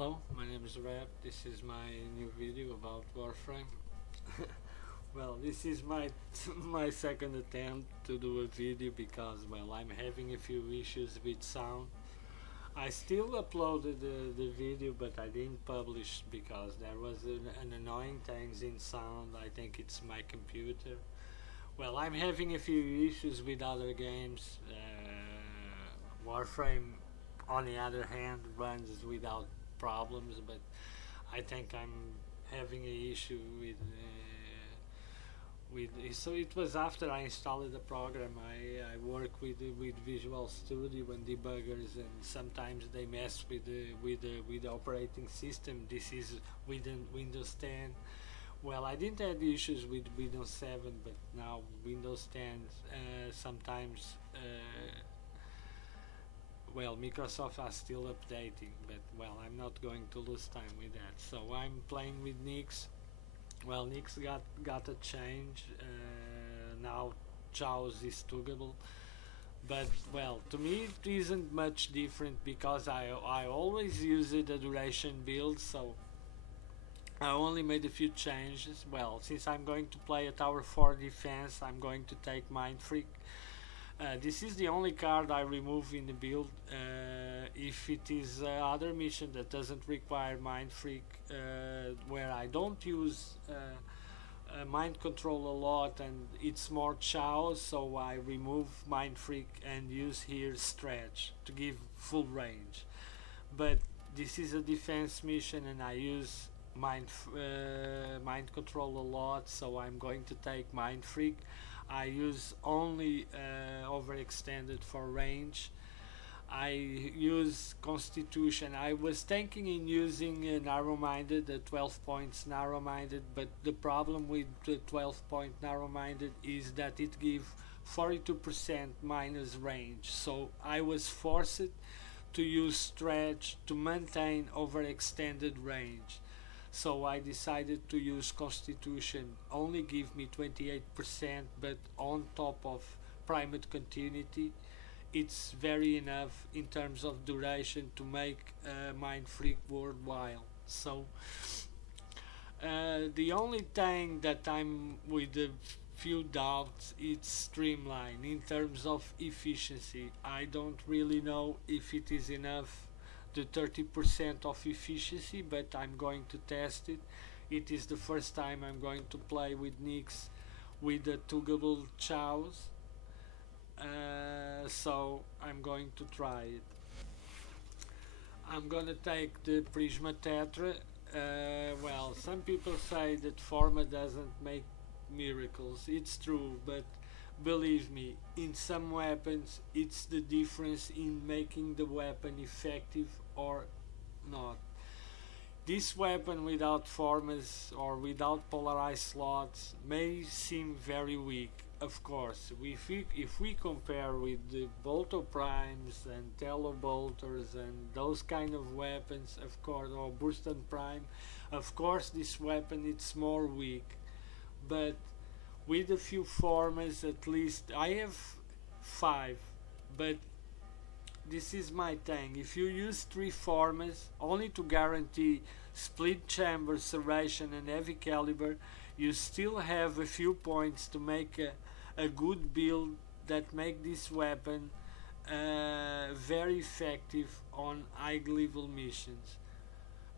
Hello, my name is Rap. This is my new video about Warframe. Well, this is my my second attempt to do a video because, well, I'm having a few issues with sound. I still uploaded the video, but I didn't publish because there was an annoying things in sound. I think it's my computer. Well, I'm having a few issues with other games. Warframe, on the other hand, runs without problems, but I think I'm having an issue with. So it was after I installed the program. I work with Visual Studio and debuggers, and sometimes they mess with the operating system. This is with Windows 10. Well, I didn't have issues with Windows 7, but now Windows 10 sometimes. Well, Microsoft are still updating, but well, I'm not going to lose time with that. So I'm playing with Nyx. Well, Nyx got a change. Now Chaos is tuggable, but well, to me it isn't much different because I always use a duration build, so I only made a few changes. Well, since I'm going to play a Tower 4 defense, I'm going to take Mind Freak. This is the only card I remove in the build. If it is other mission that doesn't require Mind Freak, where I don't use Mind Control a lot and it's more Chow, so I remove Mind Freak and use here Stretch to give full range. But this is a defense mission and I use Mind Control a lot, so I'm going to take Mind Freak. I use only overextended for range. I use Constitution. I was thinking in using narrow-minded, 12 points narrow-minded, but the problem with the 12-point narrow-minded is that it gives 42% minus range. So I was forced to use Stretch to maintain overextended range. So I decided to use Constitution, only give me 28%, but on top of Primate Continuity, it's very enough in terms of duration to make Mind Freak worthwhile. So the only thing that I'm with a few doubts, it's Streamline in terms of efficiency. I don't really know if it is enough, the 30% of efficiency, but I'm going to test it. It is the first time I'm going to play with Nyx with the tuggable Chows, so I'm going to try it. I'm gonna take the Prisma Tetra. Well, some people say that Forma doesn't make miracles. It's true, but believe me, in some weapons it's the difference in making the weapon effective or not. This weapon without formas or without polarized slots may seem very weak. Of course, if we compare with the Boltor Primes and Telos Boltors and those kind of weapons, of course, or Prisma Prime, of course this weapon it's more weak. But with a few formas, at least I have 5, but this is my thing. If you use 3 formas only to guarantee split chamber, serration and heavy caliber, you still have a few points to make a good build that make this weapon very effective on high level missions.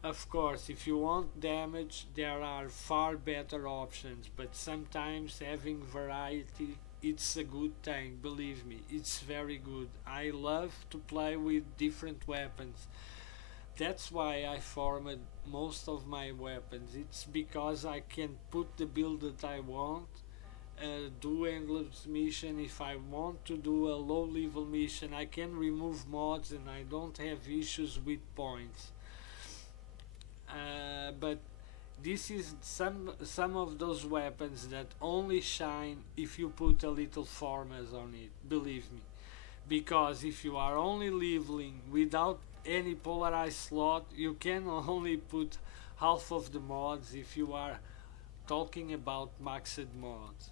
Of course, if you want damage, there are far better options, but sometimes having variety, it's a good thing, believe me, it's very good. I love to play with different weapons. That's why I formed most of my weapons. It's because I can put the build that I want, do endless mission. If I want to do a low level mission, I can remove mods and I don't have issues with points. But this is some of those weapons that only shine if you put a little formas on it, believe me. Because if you are only leveling without any polarized slot, you can only put half of the mods if you are talking about maxed mods.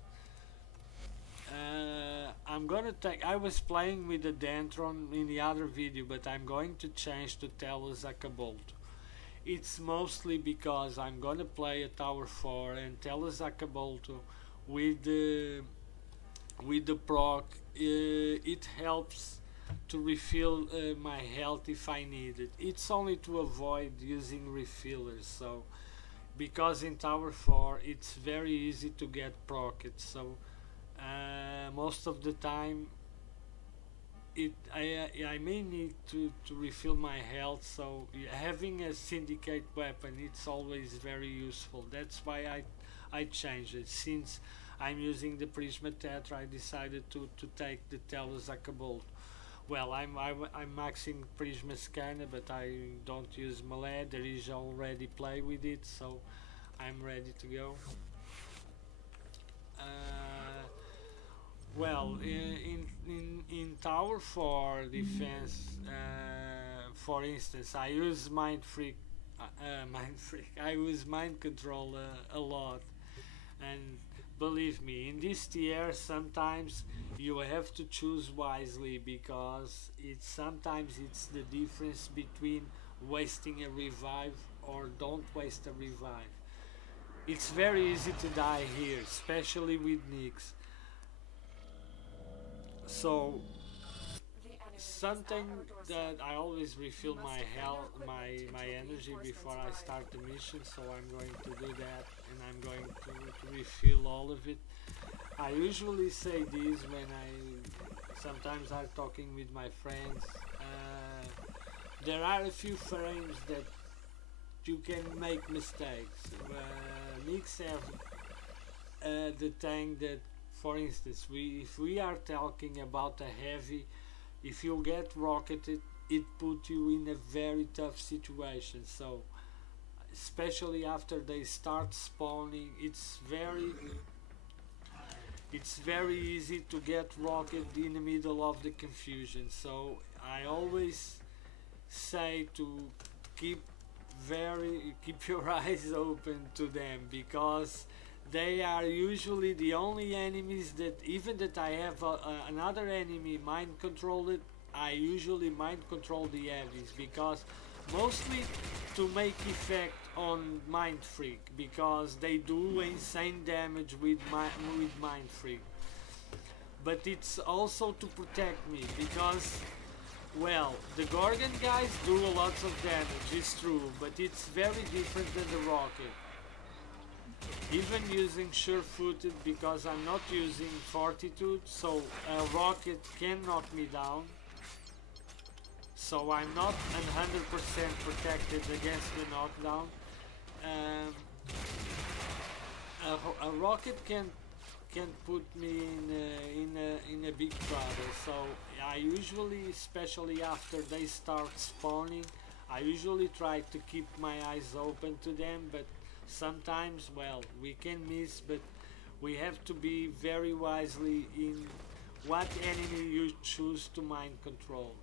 I'm gonna take. I was playing with the Dendron in the other video, but I'm going to change to Telos Akboltor. it's mostly because I'm gonna play a Tower 4 and Telos Akboltor with the proc. It helps to refill my health if I need it. It's only to avoid using refillers, so because in Tower 4 it's very easy to get procced, so most of the time I may need to refill my health, so having a syndicate weapon, it's always very useful. That's why I changed it. Since I'm using the Prisma Tetra, I decided to take the Telos Akboltor. Well, I'm maxing Prisma Skana, but I don't use melee. There is already play with it, so I'm ready to go. Well, in Tower 4 defense, for instance, I use Mind Freak. I use Mind Control a lot, and believe me, in this tier sometimes you have to choose wisely, because sometimes it's the difference between wasting a revive or don't waste a revive. It's very easy to die here, especially with Nyx. So something that I always refill my health, my energy before I start the mission, so I'm going to do that, and I'm going to refill all of it. I usually say this when sometimes I'm talking with my friends. There are a few frames that you can make mistakes. Nyx have the tank that, for instance, if we are talking about a heavy, if you get rocketed, it puts you in a very tough situation. So, especially after they start spawning, it's very easy to get rocketed in the middle of the confusion. So I always say to keep your eyes open to them, because they are usually the only enemies that, even that I have another enemy mind controlled, I usually mind control the heavies, because mostly to make effect on Mind Freak, because they do insane damage with Mind Freak. But it's also to protect me, because, well, the Gorgon guys do a lot of damage, it's true, but it's very different than the rocket. Even using sure-footed, because I'm not using fortitude, so a rocket can knock me down. So I'm not 100% protected against the knockdown. A rocket can put me in a big trouble. So I usually, especially after they start spawning, I usually try to keep my eyes open to them, but sometimes, well, we can miss, but we have to be very wisely in what enemy you choose to mind control,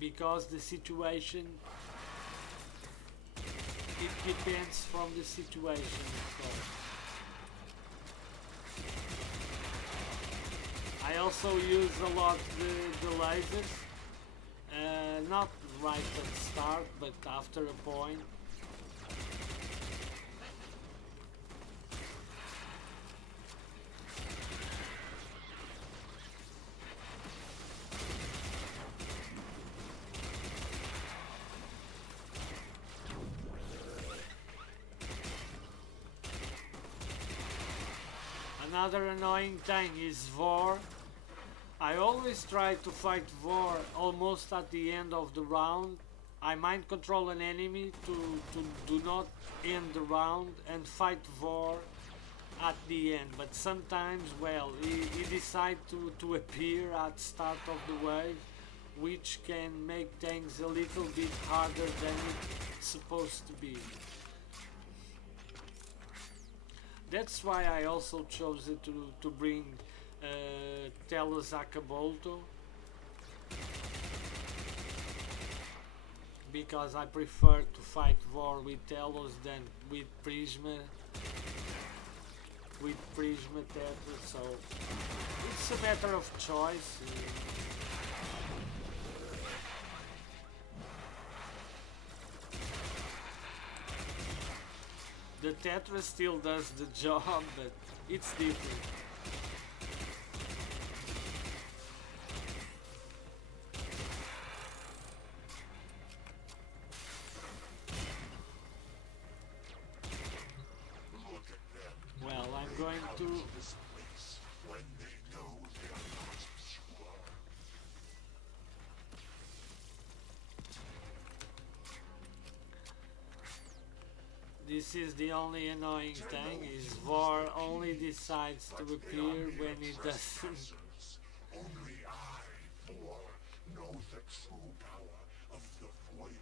because the situation, it depends from the situation. So I also use a lot the lasers, not right at the start, but after a point. Another annoying thing is Vor. I always try to fight Vor almost at the end of the round. I mind control an enemy to do not end the round and fight Vor at the end. But sometimes, well, he decides to appear at start of the wave, which can make things a little bit harder than it's supposed to be. That's why I also chose it to bring Telos Akboltor, because I prefer to fight Vor with Telos than with Prisma Tetra, so it's a matter of choice. The Tetra still does the job, but it's different. Well, I'm going to... This is the only annoying thing, is Var only decides to appear when it doesn't. Only I, Thor, know the true power of the void.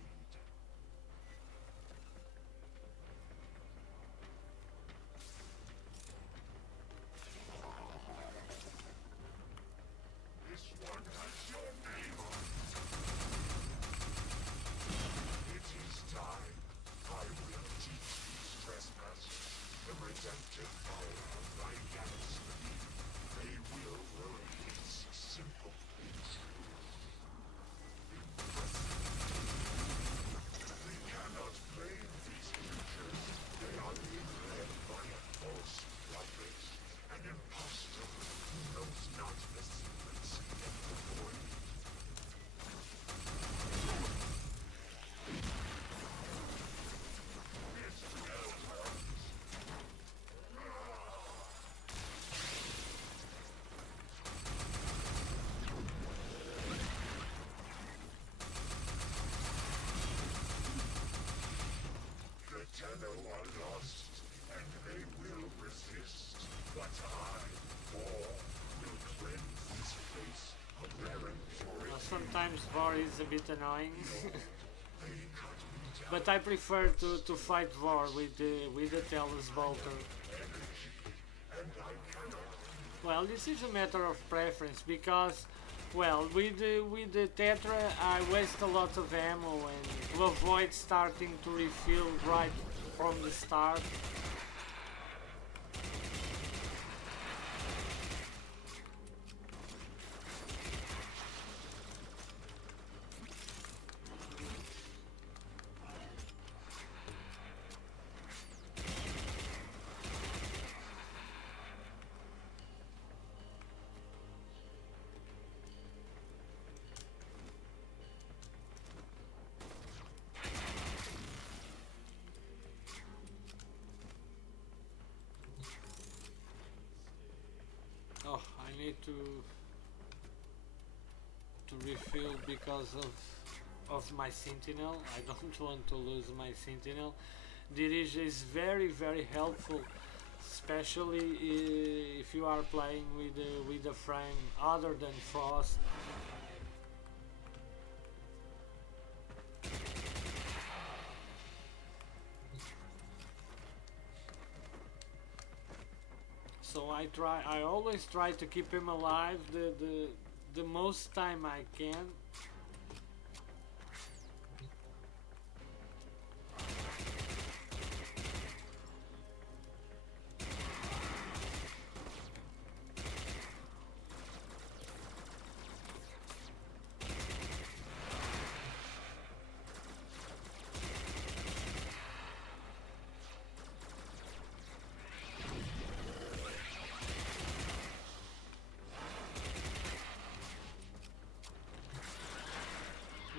This one has your name on it. It is time. I will teach these trespassers the redemptive power of thy galaxy. They will learn its simple truth. They cannot blame these creatures. They are being led by a false prophet, an impostor who knows not the secrets of the void. The Tenno are lost, and they will resist. But I, Thor, will cleanse this place of their impurity. Sometimes Var is a bit annoying. They cut me down But I prefer to fight Var with the Telos Akboltor. and I cannot. Well, this is a matter of preference because, well, with the Tetra I waste a lot of ammo and to avoid starting to refill right from the start. Oh, I need to refill because of my Sentinel. I don't want to lose my Sentinel. Dirige is very helpful, especially if you are playing with a frame other than Frost. So I always try to keep him alive the most time I can.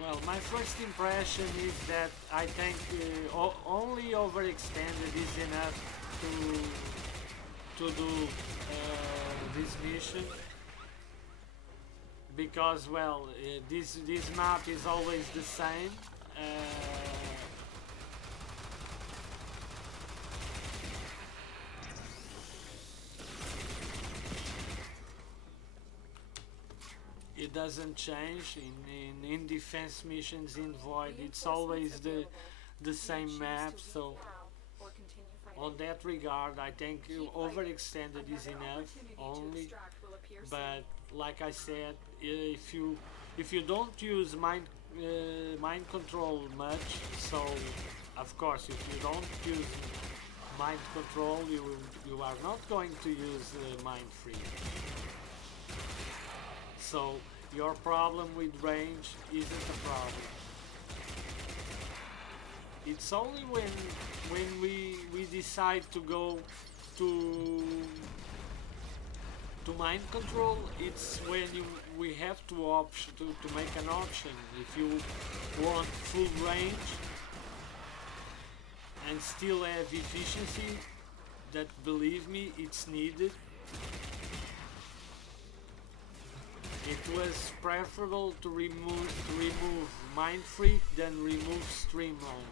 Well, my first impression is that I think only overextended is enough to do this mission, because well, this map is always the same. It doesn't change in defense missions in Void. It's always the same map. So on that regard, I think overextended is enough only. But like I said, if you don't use mind control much, so of course if you don't use mind control, you are not going to use mind free. So your problem with range isn't a problem. It's only when we decide to go to mind control. It's when we have to make an option. If you want full range and still have efficiency, that, believe me, it's needed. It was preferable to remove Mind Freak than remove Streamline.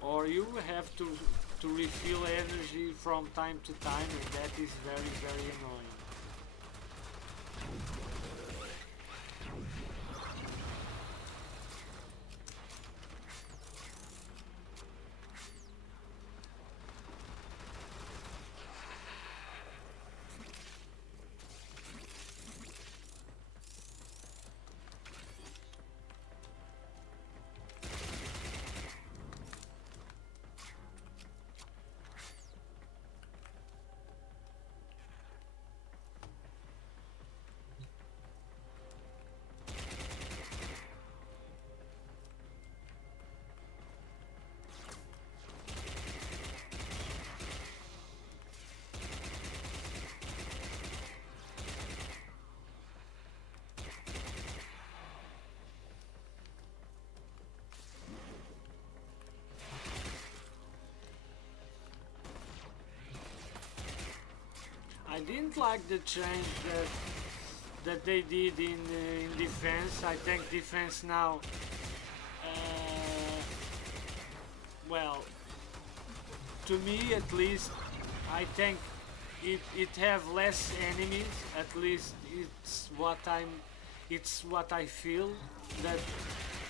Or you have to refill energy from time to time, and that is very, very annoying. I didn't like the change that they did in defense. I think defense now, well, to me at least, I think it have less enemies. At least it's what I feel, that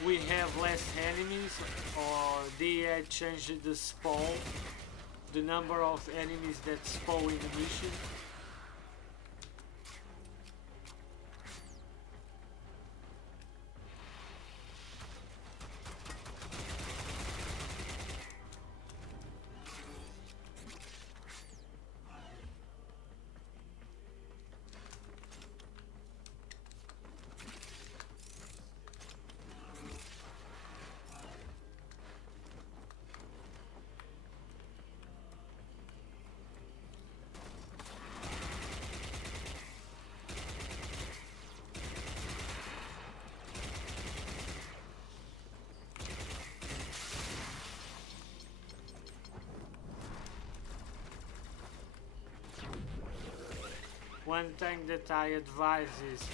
we have less enemies, or they had changed the spawn, the number of enemies that spawn in the mission. One thing that I advise is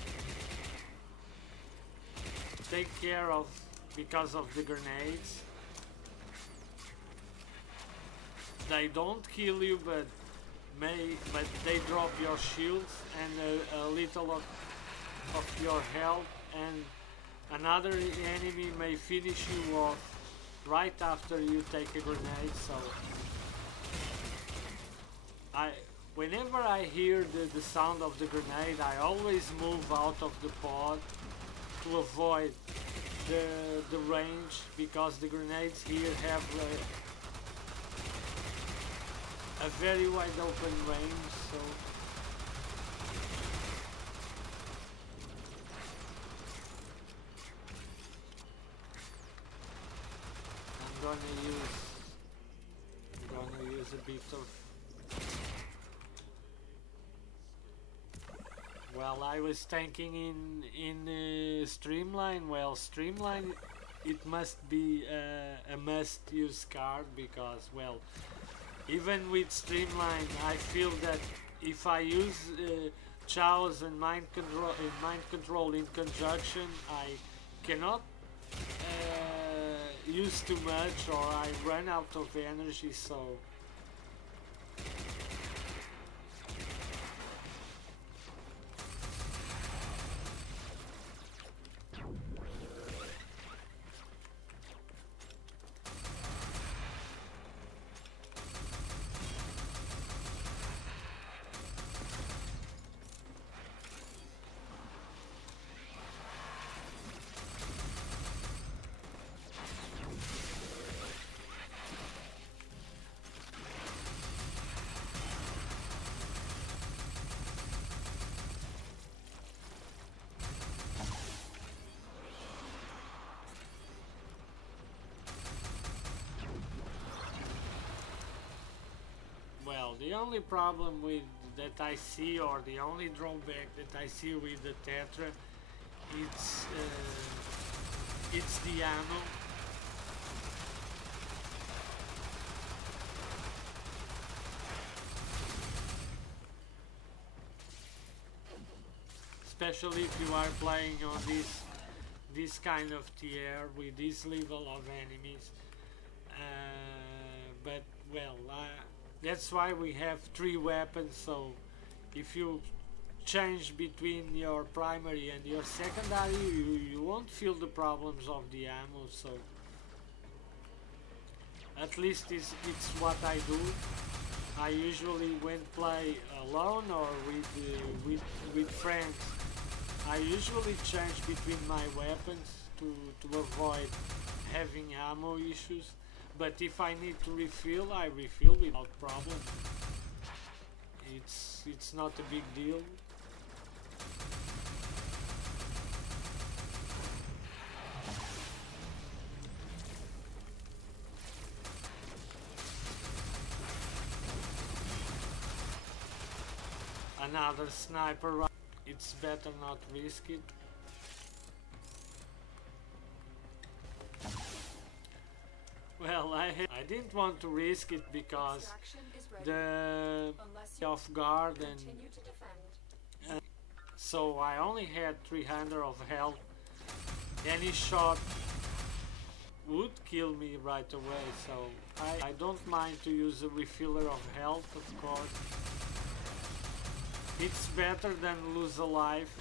take care of, because of the grenades. They don't kill you, but they drop your shields and a little of your health, and another enemy may finish you off right after you take a grenade. So whenever I hear the sound of the grenade, I always move out of the pod to avoid the range, because the grenades here have a very wide open range. So I'm gonna use a bit of. Well, I was thinking in Streamline. Well, Streamline, it must be a must-use card, because, well, even with Streamline, I feel that if I use Chaos and Mind Control in conjunction, I cannot use too much, or I run out of energy. So the only problem with that I see, or the only drawback that I see with the Tetra, it's the ammo. Especially if you are playing on this kind of tier with this level of enemies. But well, that's why we have 3 weapons, so if you change between your primary and your secondary, you won't feel the problems of the ammo. So at least it's what I do. I usually, when play alone or with friends, I usually change between my weapons to avoid having ammo issues. But if I need to refill, I refill without problem. It's not a big deal. Another sniper run. It's better not risk it. Well, I didn't want to risk it because the off guard, and so I only had 300 of health. Any shot would kill me right away, so I don't mind to use a refiller of health, of course. It's better than lose a life.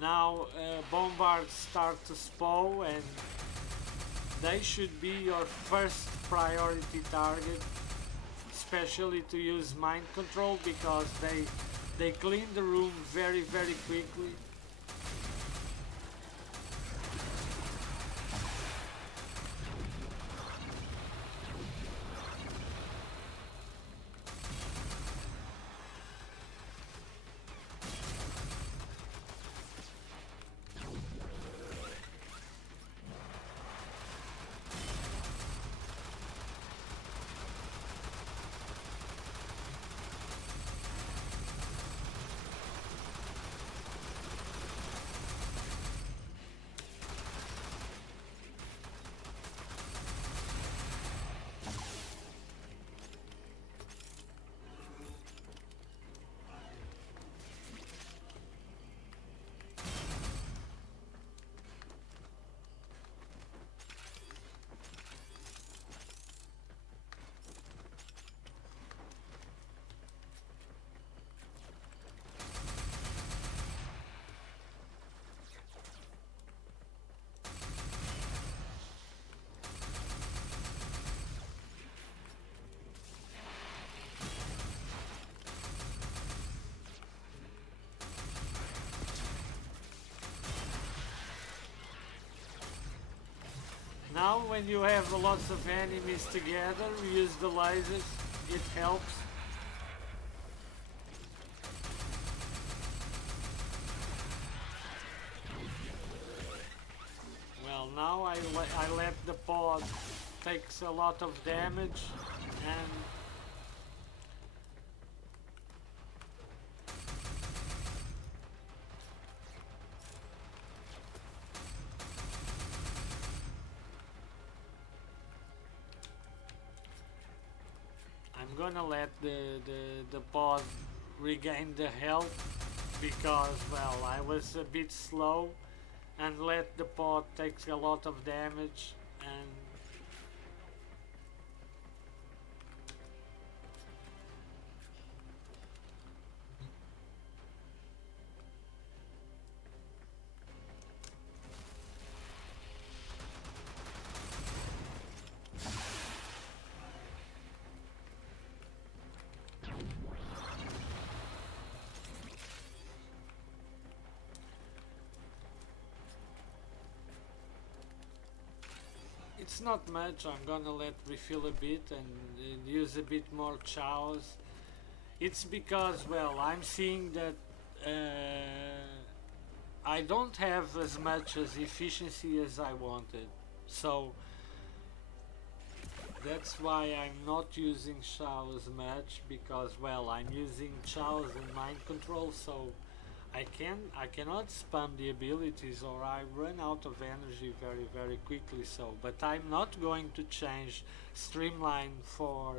Now bombards start to spawn, and they should be your first priority target, especially to use mind control, because they clean the room very quickly. Now when you have lots of enemies together, use the lasers, it helps. Well, now I let the pod takes a lot of damage, and I'm gonna let the pod regain the health, because well, I was a bit slow, and let the pod takes a lot of damage, and it's not much. I'm gonna let refill a bit and use a bit more chows. It's because, well, I'm seeing that I don't have as much as efficiency as I wanted, so that's why I'm not using Shao as much, because well, I'm using Chaos and mind control, so I cannot spam the abilities or I run out of energy very quickly. So, but I'm not going to change Streamline for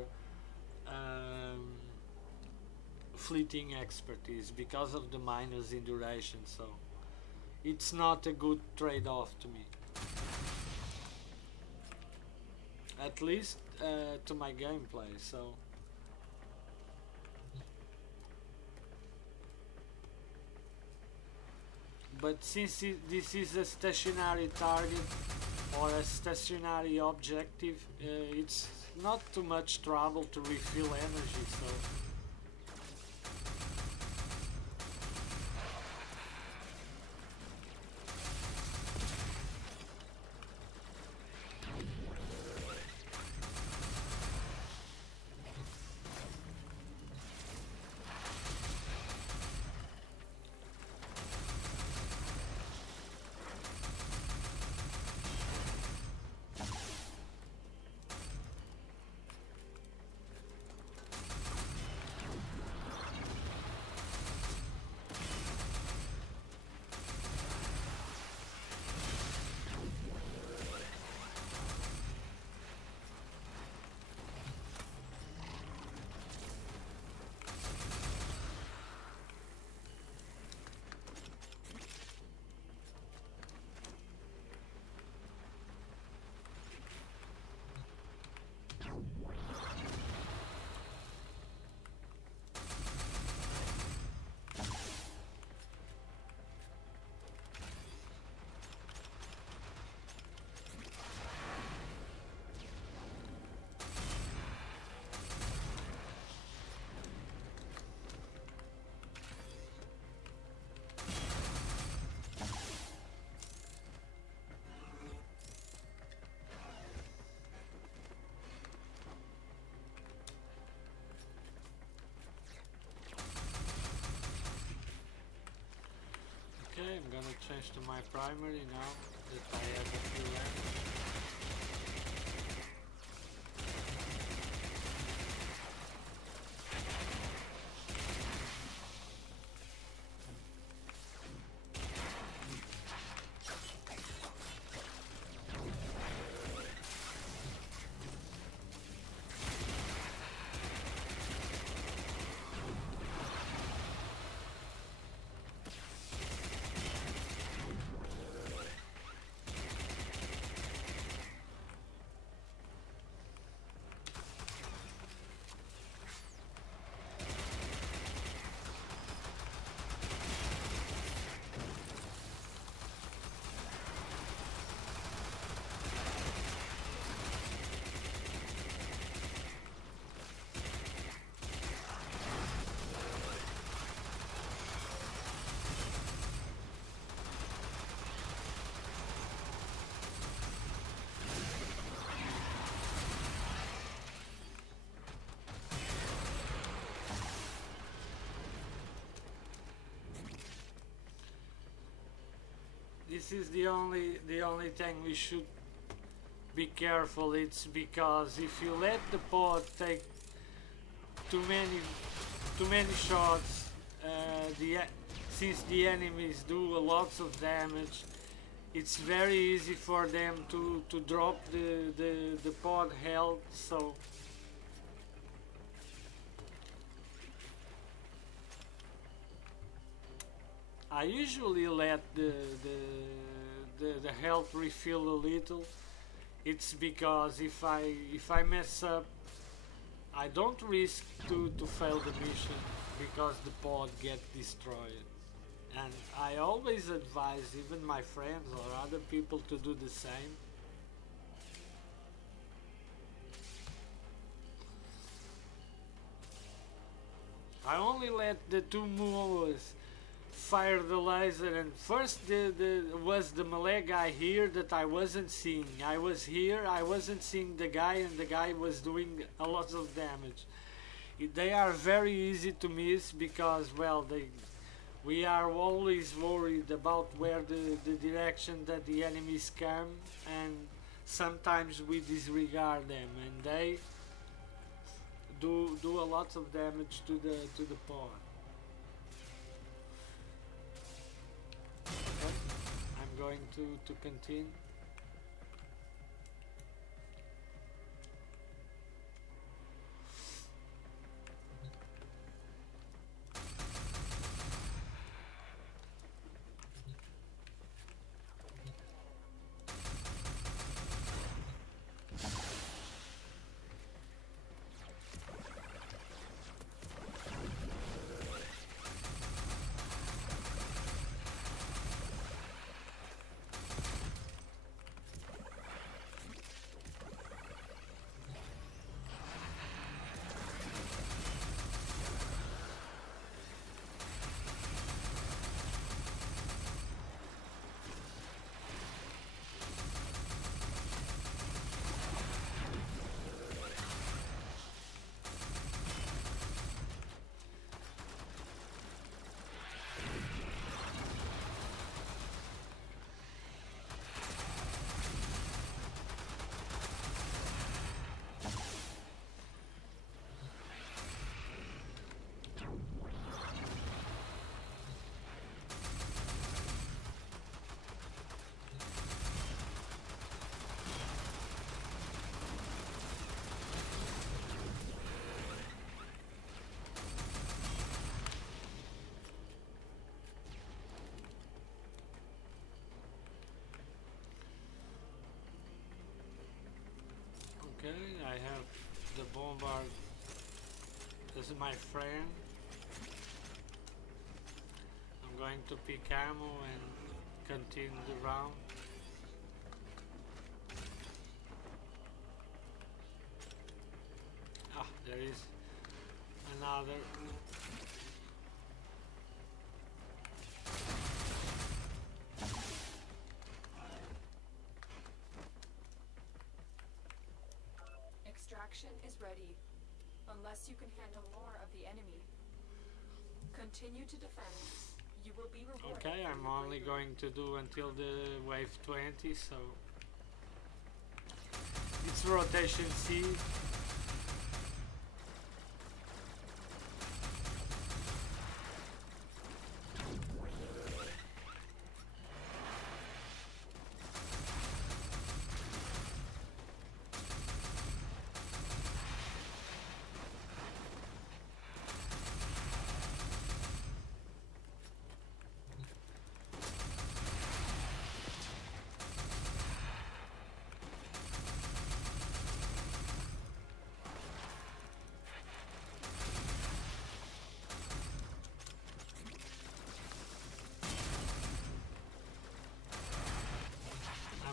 fleeting expertise because of the minus in duration. So it's not a good trade-off to me, at least to my gameplay. So but since this is a stationary target or a stationary objective, it's not too much trouble to refill energy. So okay, I'm gonna change to my primary now that I have a few left. This is the only thing we should be careful. It's because if you let the pod take too many shots, since the enemies do lots of damage, it's very easy for them to drop the pod health. So I usually let the health refill a little. It's because if I mess up, I don't risk to fail the mission because the pod gets destroyed. And I always advise even my friends or other people to do the same. I only let the two mules fire the laser, and first was the melee guy here that I wasn't seeing. I was here, I wasn't seeing the guy, and the guy was doing a lot of damage. They are very easy to miss because, well, We are always worried about where the direction that the enemies come, and sometimes we disregard them, and they do a lot of damage to the pawn. Okay, I'm going to continue. Okay, I have the bombard as my friend. I'm going to pick ammo and continue the round. Ah, there is another. Extraction is ready, unless you can handle more of the enemy. Continue to defend. You will be rewarded. Okay, I'm only going to do until the wave 20, so it's rotation C.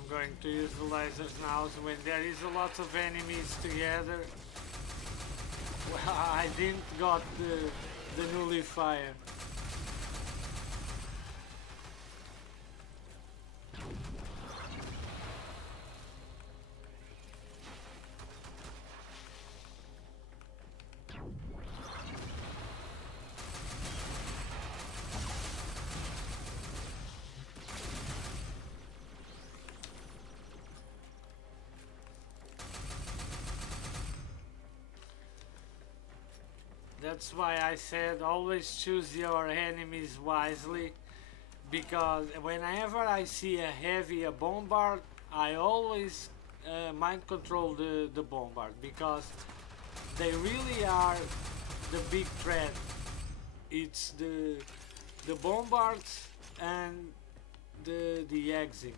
Going to use the lasers now, so when there is a lot of enemies together. Well, I didn't got the nullifier. That's why I said always choose your enemies wisely, because whenever I see a heavy bombard, I always mind control the bombard, because they really are the big threat. It's the bombards and the exim.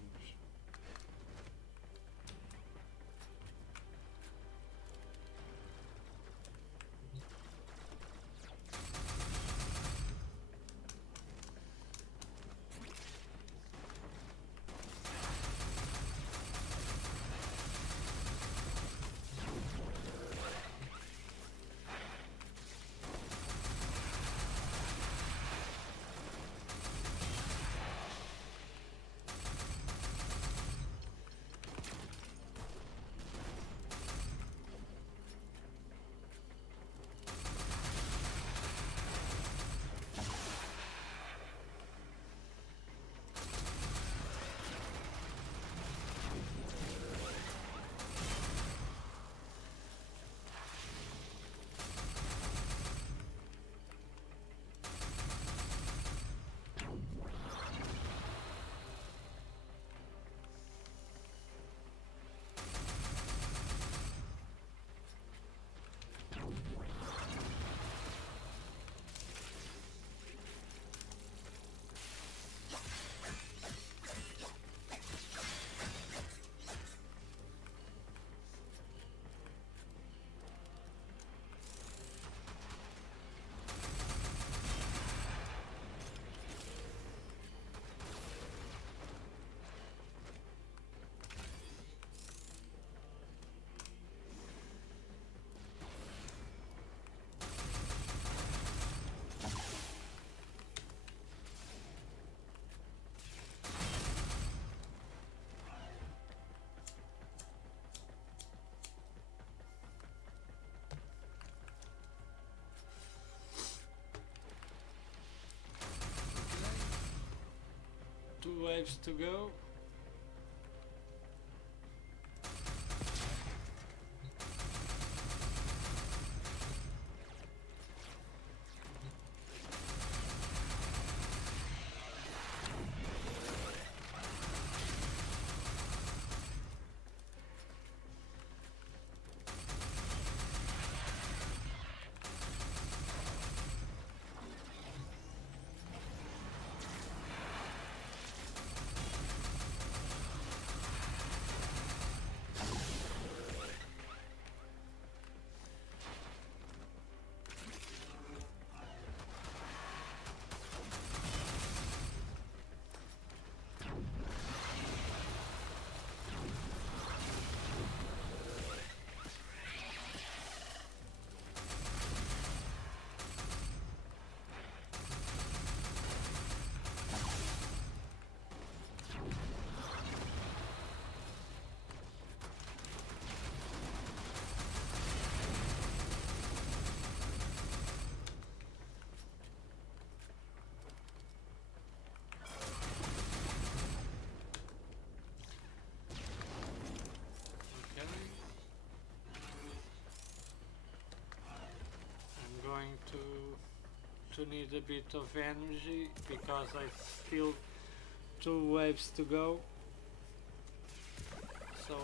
waves to go. Going to need a bit of energy because I still 2 waves to go, so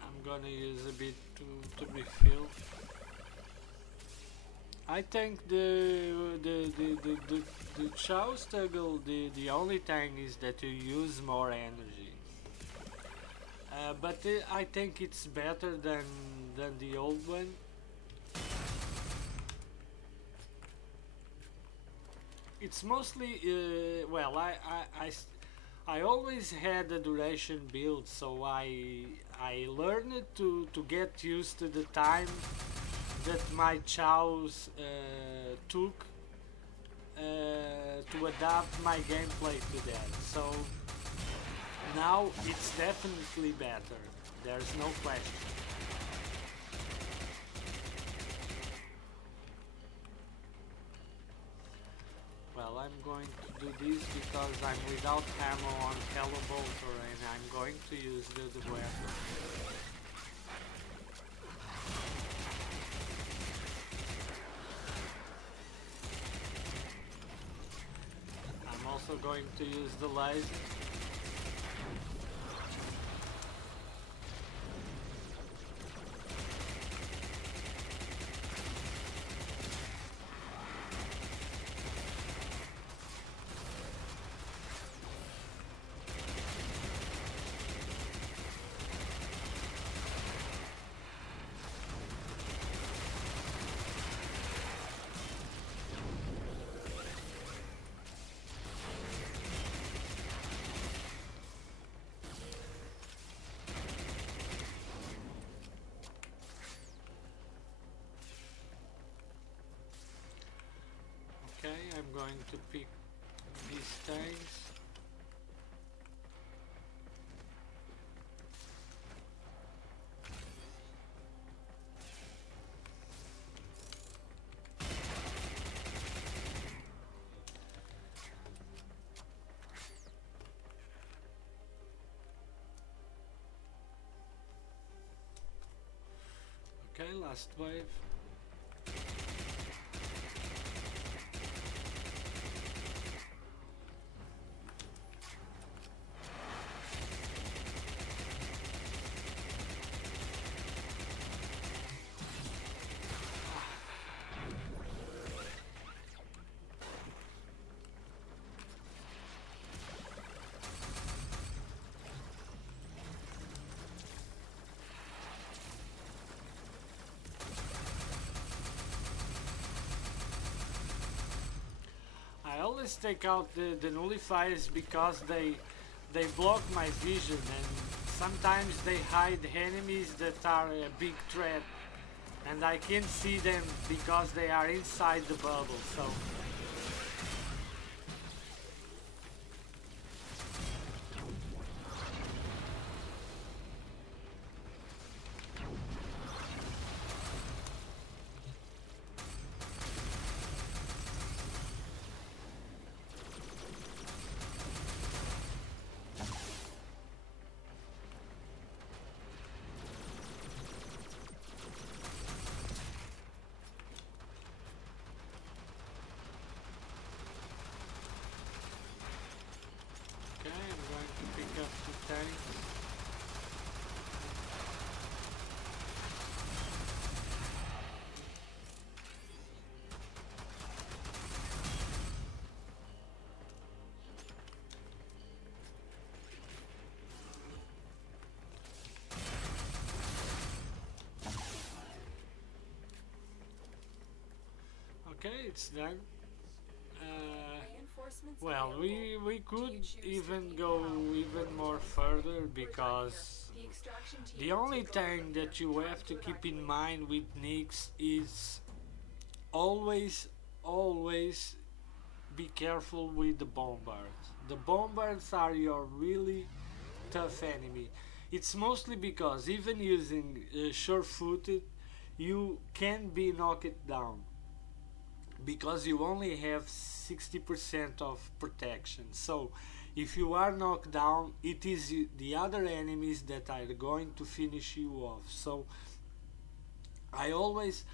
I'm gonna use a bit to refill. I think the Chow struggle, the only thing is that you use more energy, but I think it's better than the old one. It's mostly well, I always had a duration build, so I learned to get used to the time that my chows took to adapt my gameplay to that. So now it's definitely better. There's no question. Well, I'm going to do this because I'm without ammo on Telos Akboltor and I'm going to use the Warframe. I'm also going to use the laser. Okay, I'm going to pick these things. Okay, last wave. I always take out the nullifiers because they block my vision, and sometimes they hide enemies that are a big threat and I can't see them because they are inside the bubble. So Okay, it's done. Reinforcements Well, available. we could Do you choose to even keep go power even or more to further defend? because The extraction team the will only take over thing from that here. you Time have to keep in evacuate. mind with Nyx is always be careful with the bombards. The bombards are your really tough enemy. It's mostly because even using sure-footed, you can be knocked down because you only have 60% of protection. So if you are knocked down, it is the other enemies that are going to finish you off. So I always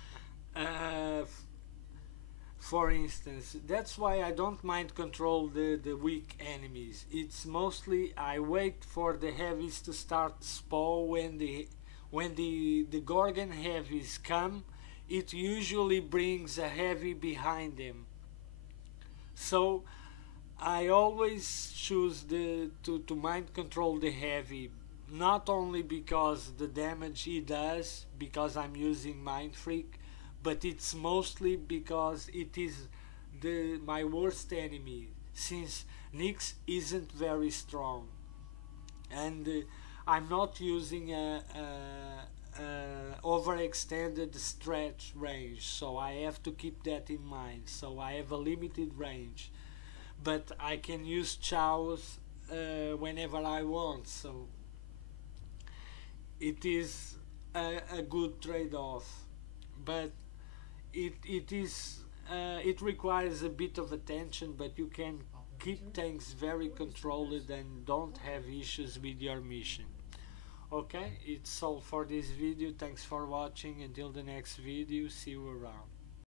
for instance, that's why I don't mind control the weak enemies. It's mostly I wait for the heavies to start spawn. When the Gorgon heavies come, it usually brings a heavy behind them. So I always choose to mind control the heavy, not only because the damage he does, because I'm using Mind Freak, but it's mostly because it is my worst enemy, since Nyx isn't very strong, and I'm not using a overextended stretch range, so I have to keep that in mind. So I have a limited range, but I can use chows whenever I want, so it is a good trade-off. But it requires a bit of attention, but you can keep things very controlled and don't have issues with your mission. Okay, it's all for this video. Thanks for watching. Until the next video, see you around.